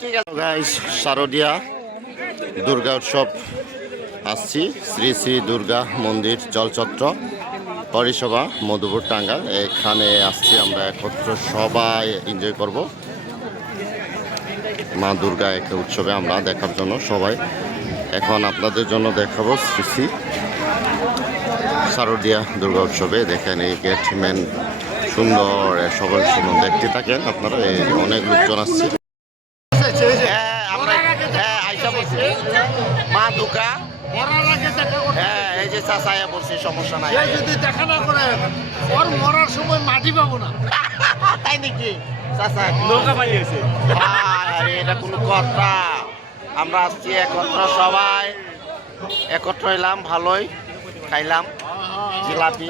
ঠিক আছে গাইস, শারদীয়া দুর্গা উৎসব আসছি। শ্রী শ্রী দুর্গা মন্দির জলচত্র পরিষেবা মধুপুর টাঙ্গাইল, এখানে আসছি আমরা একত্র সবাই এনজয় করব মা দুর্গা এক উৎসবে আমরা দেখার জন্য সবাই। এখন আপনাদের জন্য দেখাবো শ্রী শ্রী শারদীয়া দুর্গা উৎসবে। দেখেন এই গেটম্যান সুন্দর, সবাই সুন্দর দেখতে থাকেন আপনারা। এই অনেক লোকজন আসছে। মা দুর্গা, হ্যাঁ এই যে চাচাইয়া বলছি, সমস্যা নাই। যদি দেখা না করে ওর মরার সময় মাটি পাবো না। তাই নাকি চাচা? নৌকা পাইয়েছে। আরে এটা কোনো কথা? আমরা আসছি একত্র, সবাই একত্র এলাম, ভালোই খাইলাম জিলাপি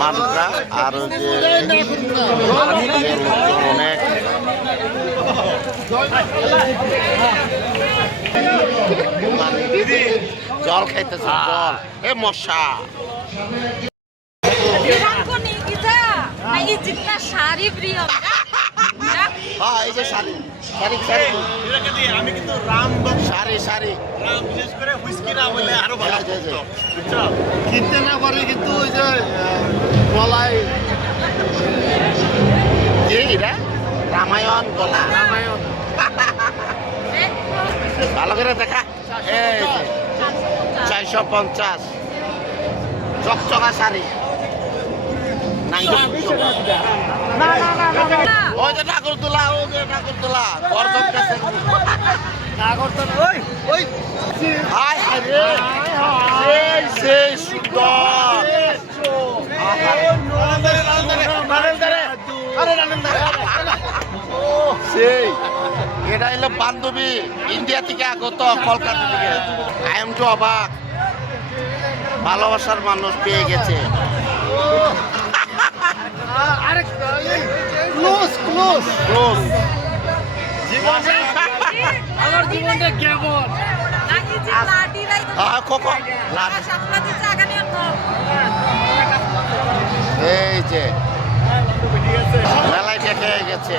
মা দুর্গা। আর যে অনেক জল খাইতেছে, জল। এ মশা এই যে শাড়ি শাড়ি শাড়ি আমি কিন্তু রাম শাড়ি শাড়ি বিশেষ করে হুইস্কি না বলে আরো ভালো কিনতে না পারে, কিন্তু ওই যে গলায় এটা রামায়ণ গলা, রামায়ণ ভালো করে দেখা। এই 450 চকচকা শাড়ি। ওই যে ঠাকুরতলা, ওই যে ঠাকুরতলা গর্জন কাছে। হাই হাই রে, সেই সুন্দর। সেই এটা হলো বান্ধবী, ইন্ডিয়া থেকে আগত, কলকাতা থেকে। আই এম টু অবাক, ভালোবাসার মানুষ পেয়ে গেছে। আমার জীবনটা কেমন? এই যে মেলায় দেখে গেছে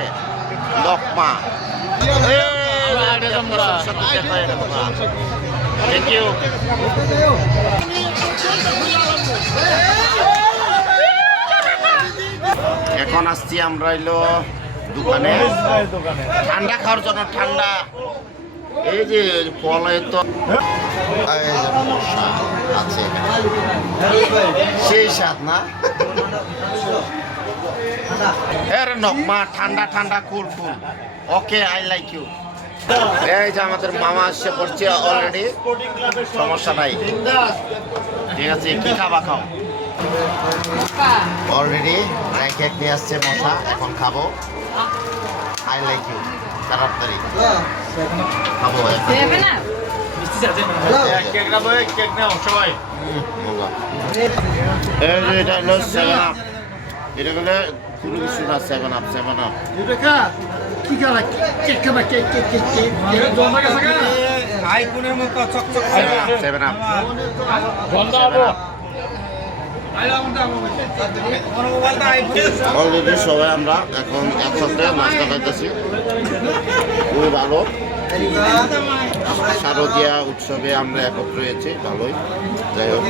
লোকমা। Thank you. এখন আসছি আমরা এলো দোকানে ঠান্ডা খাওয়ার জন্য। ঠান্ডা এই যে ফলে তো আছে, সেই স্বাদ না। আরে নকমা ঠান্ডা ঠান্ডা, কুল কুল। ওকে, আই লাইক ইউ। এই যে আমাদের মামা এসে পড়ছে অলরেডি, সমস্যা নাই। ঠিক আছে, কি খাবা খাও। অলরেডি কেক নিয়ে আসছে মশা, এখন খাবো। আই লাইক ইউ, তাড়াতাড়ি খাবো। এটা হলো 7 আপ, এটা হলে কোনো কিছু না। 7 আপ, 7 আপ। আইফোনের মতো চকচক 7 আপ। অলরেডি সবাই আমরা এখন একসাথে নাস্তা খাইতেছি, খুবই ভালো। শারদীয়া উৎসবে আমরা একত্র হয়েছি, ভালোই। যাই হোক,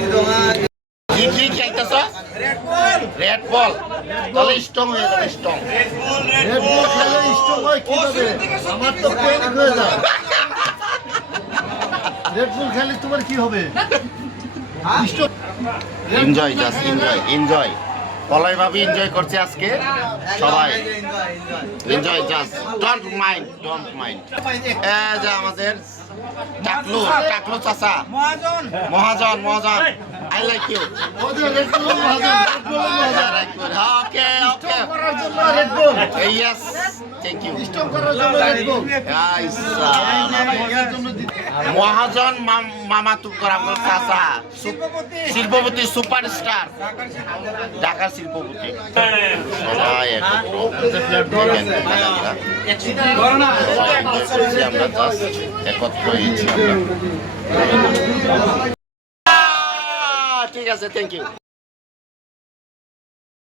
কি কি খাইতেছ? রেড বল, তাহলে স্ট্রং হয়ে যাবে। স্ট্রং রেড বুল খেলে স্ট্রং হয় কিভাবে? আমার তো পেন হয়ে যায়। রেড বুল খেলে তোমার কি হবে? Enjoy, just enjoy, enjoy. Poloy ভাবি এনজয় করছে আজকে সবাই। Enjoy just, don't mind, don't mind. এই যে আমাদের টাকলু, টাকলু চাচা, মহাজন, মহাজন। I like you. Okay okay, yes, thank you. মহাজন মামা তুকর আমার চাচা, শিল্পপতি, সুপারস্টার, ঢাকার শিল্পপতি। সবাই আমরা জাস্ট একত্র হয়েছি আমরা। ঠিক আছে, থ্যাংক ইউ।